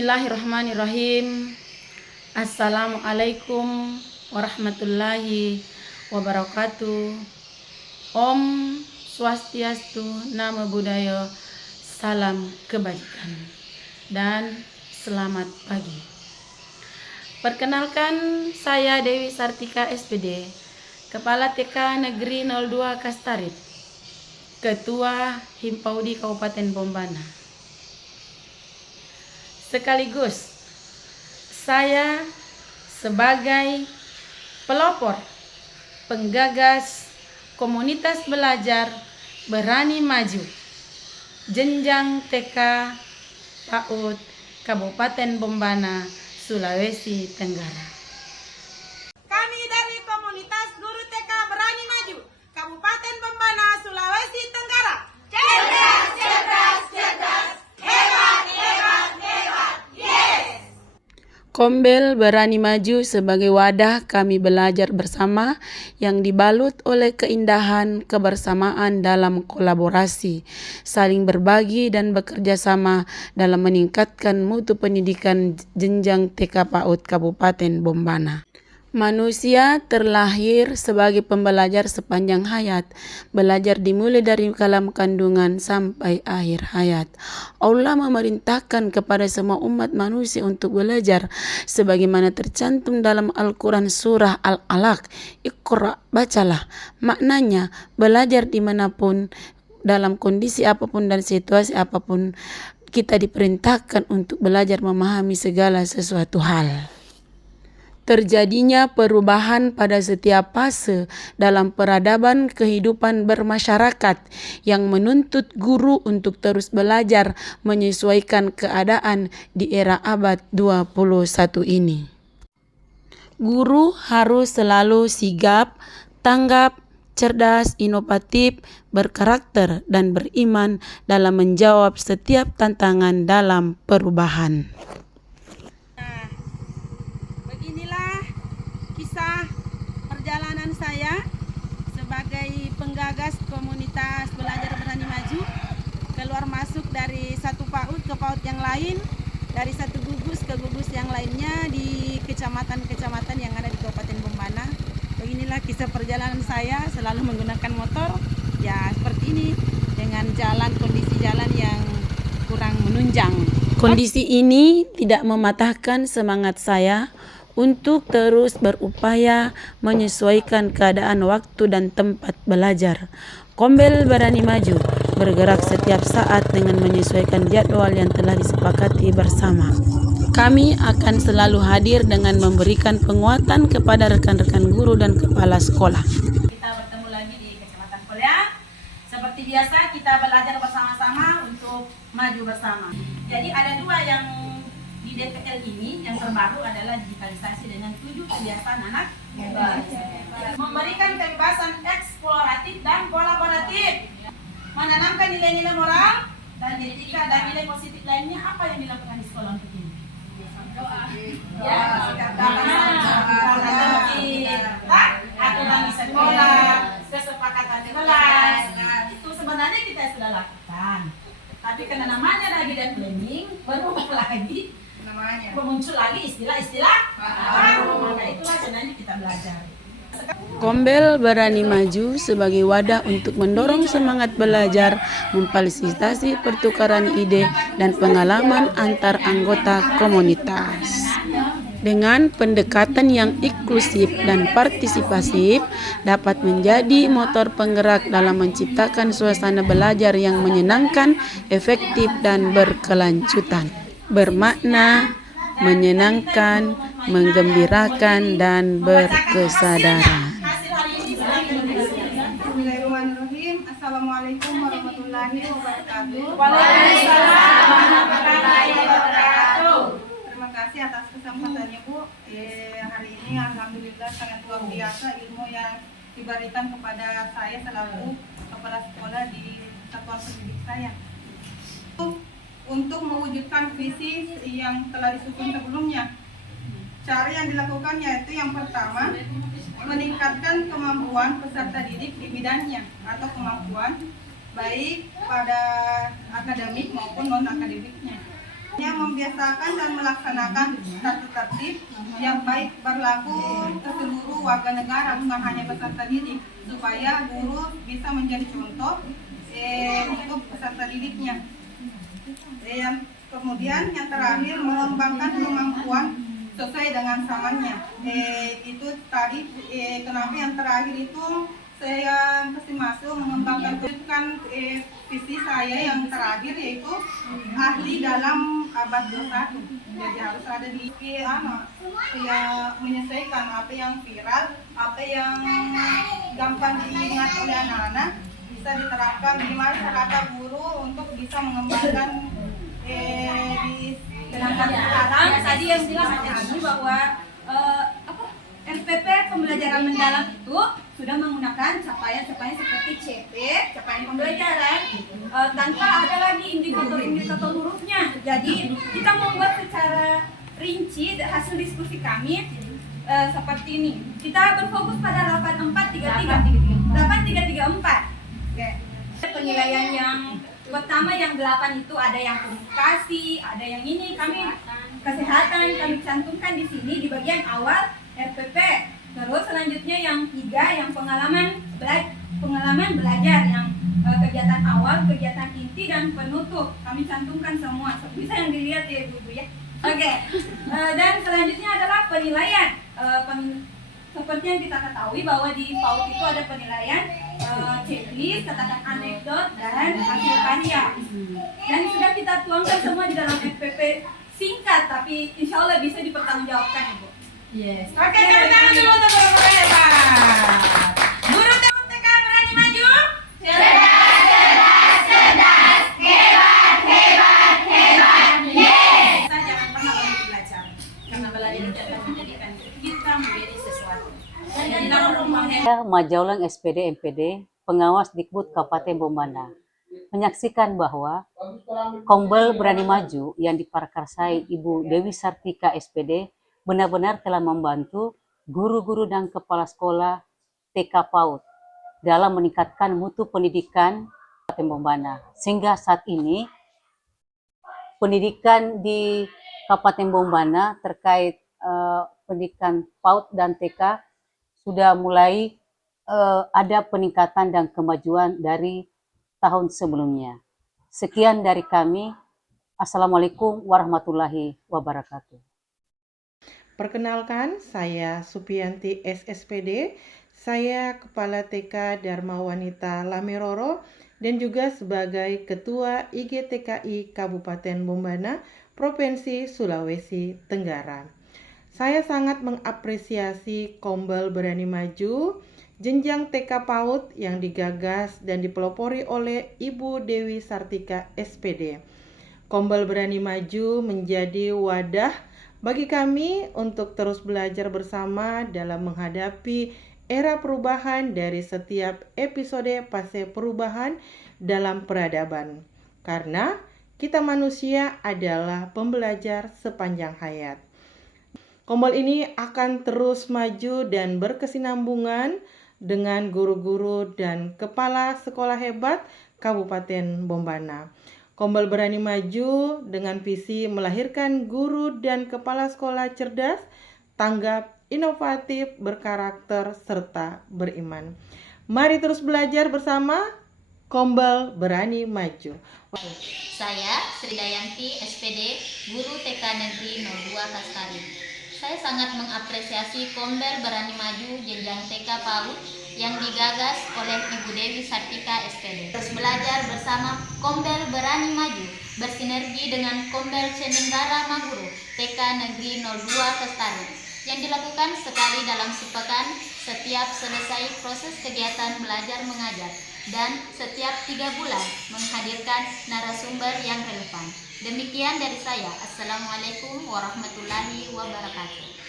Bismillahirrahmanirrahim. Assalamualaikum warahmatullahi wabarakatuh. Om Swastiastu, Namo Buddhaya, salam kebajikan dan selamat pagi. Perkenalkan, saya Dewi Sartika SPD, Kepala TK Negeri 02 Kastarit, Ketua Himpaudi Kabupaten Bombana. Sekaligus saya sebagai pelopor, penggagas komunitas belajar berani maju jenjang TK PAUD Kabupaten Bombana, Sulawesi Tenggara. Kami dari komunitas guru TK Berani Maju, Kabupaten Bombana, Sulawesi Tenggara. Cerdas, cerdas, cerdas. Hebat, hebat, hebat. Yes! Kombel Berani Maju sebagai wadah kami belajar bersama yang dibalut oleh keindahan kebersamaan dalam kolaborasi, saling berbagi dan bekerja sama dalam meningkatkan mutu pendidikan jenjang TK PAUD Kabupaten Bombana. Manusia terlahir sebagai pembelajar sepanjang hayat. Belajar dimulai dari kalam kandungan sampai akhir hayat. Allah memerintahkan kepada semua umat manusia untuk belajar sebagaimana tercantum dalam Al-Quran surah Al-Alaq. Iqra, bacalah. Maknanya belajar dimanapun, dalam kondisi apapun dan situasi apapun, kita diperintahkan untuk belajar memahami segala sesuatu hal. Terjadinya perubahan pada setiap fase dalam peradaban kehidupan bermasyarakat yang menuntut guru untuk terus belajar menyesuaikan keadaan di era abad 21 ini. Guru harus selalu sigap, tanggap, cerdas, inovatif, berkarakter, dan beriman dalam menjawab setiap tantangan dalam perubahan. Kisah perjalanan saya sebagai penggagas komunitas belajar berani maju, keluar masuk dari satu PAUD ke PAUD yang lain, dari satu gugus ke gugus yang lainnya di kecamatan-kecamatan yang ada di Kabupaten Bombana. Beginilah kisah perjalanan saya, selalu menggunakan motor ya seperti ini, dengan kondisi jalan yang kurang menunjang. Kondisi ini tidak mematahkan semangat saya untuk terus berupaya menyesuaikan keadaan waktu dan tempat belajar. Kombel Berani Maju bergerak setiap saat dengan menyesuaikan jadwal yang telah disepakati bersama. Kami akan selalu hadir dengan memberikan penguatan kepada rekan-rekan guru dan kepala sekolah. Kita bertemu lagi di Kecamatan Kolya. Seperti biasa kita belajar bersama-sama untuk maju bersama. Jadi ada dua yang di DPL ini, yang terbaru adalah digitalisasi dengan 7 kebiasaan anak muda. Memberikan kebebasan eksploratif dan kolaboratif, menanamkan nilai-nilai moral dan etika dan nilai positif lainnya. Apa yang dilakukan di sekolah untuk ini? Ya, aturan di sekolah, kesepakatan di kelas. Itu sebenarnya kita sudah lakukan. Tapi karena namanya lagi dan planning, berubah lagi. Muncul lagi istilah-istilah baru, maka itulah gunanya kita belajar. Kombel Berani Maju sebagai wadah untuk mendorong semangat belajar, memfasilitasi pertukaran ide dan pengalaman antar anggota komunitas. Dengan pendekatan yang inklusif dan partisipasif dapat menjadi motor penggerak dalam menciptakan suasana belajar yang menyenangkan, efektif, dan berkelanjutan. Bermakna, menyenangkan, menggembirakan, dan berkesadaran. Bismillahirrahmanirrahim. Assalamualaikum warahmatullahi wabarakatuh. Waalaikumsalam warahmatullahi wabarakatuh. Terima kasih atas kesempatannya, Bu. Hari ini alhamdulillah sangat luar biasa ilmu yang diberikan kepada saya selaku kepala sekolah di satuan pendidik saya. Untuk mewujudkan visi yang telah disusun sebelumnya. Cara yang dilakukan yaitu yang pertama, meningkatkan kemampuan peserta didik di bidangnya atau kemampuan baik pada akademik maupun non-akademiknya. yang membiasakan dan melaksanakan tata tertib yang baik berlaku ke seluruh warga negara, bukan hanya peserta didik, supaya guru bisa menjadi contoh untuk peserta didiknya. Kemudian yang terakhir, mengembangkan kemampuan sesuai dengan zamannya. Itu tadi kenapa yang terakhir itu saya kasih masuk mengembangkan visi saya yang terakhir, yaitu ahli dalam abad 21. Jadi harus ada di ya, menyesuaikan apa yang viral, apa yang gampang diingat oleh anak-anak, bisa diterapkan di masyarakat guru untuk bisa mengembangkan di Sedangkan sekarang tadi yang bilang Abi bahwa RPP pembelajaran mendalam itu sudah menggunakan capaian-capaian seperti CP, capaian pembelajaran, tanpa ada lagi indikator-indikator hurufnya. Jadi kita membuat secara rinci hasil diskusi kami seperti ini. Kita berfokus pada 8433, 8334. Oke. Penilaian yang pertama yang 8 itu ada yang komunikasi, ada yang ini, kami kesehatan kami cantumkan di sini di bagian awal RPP. Terus selanjutnya yang 3 yang pengalaman belajar, yang kegiatan awal, kegiatan inti dan penutup kami cantumkan semua. Bisa yang dilihat ya Ibu ya. Oke. Dan selanjutnya adalah penilaian. Seperti yang kita ketahui bahwa di PAUD itu ada penilaian checklist, catatan anekdot, dan hasil karya. Dan sudah kita tuangkan semua di dalam FPP singkat, tapi insya Allah bisa dipertanggungjawabkan Ibu. Yes. Oke, tepuk tangan dulu untuk guru hebat. Guru TK berani maju. Kita jangan pernah berhenti belajar, karena belajar itu akan menjadikan kita menjadi sesuatu. Dan dalam rumah Saya Majaulang SPD MPD, pengawas Dikbud Kabupaten Bombana, menyaksikan bahwa Kombel Berani Maju yang diprakarsai Ibu Dewi Sartika SPD benar-benar telah membantu guru-guru dan kepala sekolah TK PAUD dalam meningkatkan mutu pendidikan Kabupaten Bombana. Sehingga saat ini pendidikan di Kabupaten Bombana terkait pendidikan PAUD dan TK sudah mulai ada peningkatan dan kemajuan dari tahun sebelumnya. Sekian dari kami. Assalamualaikum warahmatullahi wabarakatuh. Perkenalkan, saya Supianti SSPD, saya Kepala TK Dharma Wanita Lameroro dan juga sebagai Ketua IGTKI Kabupaten Bombana, Provinsi Sulawesi Tenggara. Saya sangat mengapresiasi Kombel Berani Maju, jenjang TK PAUD yang digagas dan dipelopori oleh Ibu Dewi Sartika SPD. Kombel Berani Maju menjadi wadah bagi kami untuk terus belajar bersama dalam menghadapi era perubahan dari setiap episode fase perubahan dalam peradaban. Karena kita manusia adalah pembelajar sepanjang hayat. Kombel ini akan terus maju dan berkesinambungan dengan guru-guru dan kepala sekolah hebat Kabupaten Bombana. Kombel Berani Maju dengan visi melahirkan guru dan kepala sekolah cerdas, tanggap, inovatif, berkarakter, serta beriman. Mari terus belajar bersama Kombel Berani Maju. Saya Sri Dayanti, SPD, Guru TK Negeri 02 Kastari. Saya sangat mengapresiasi Kombel Berani Maju jenjang TK PAUD yang digagas oleh Ibu Dewi Sartika SPD. Terus belajar bersama Kombel Berani Maju, bersinergi dengan Kombel Cenenggara Maguru, TK Negeri 02 Kastari, yang dilakukan sekali dalam sepekan setiap selesai proses kegiatan belajar mengajar dan setiap 3 bulan menghadirkan narasumber yang relevan. Demikian dari saya. Assalamualaikum warahmatullahi wabarakatuh.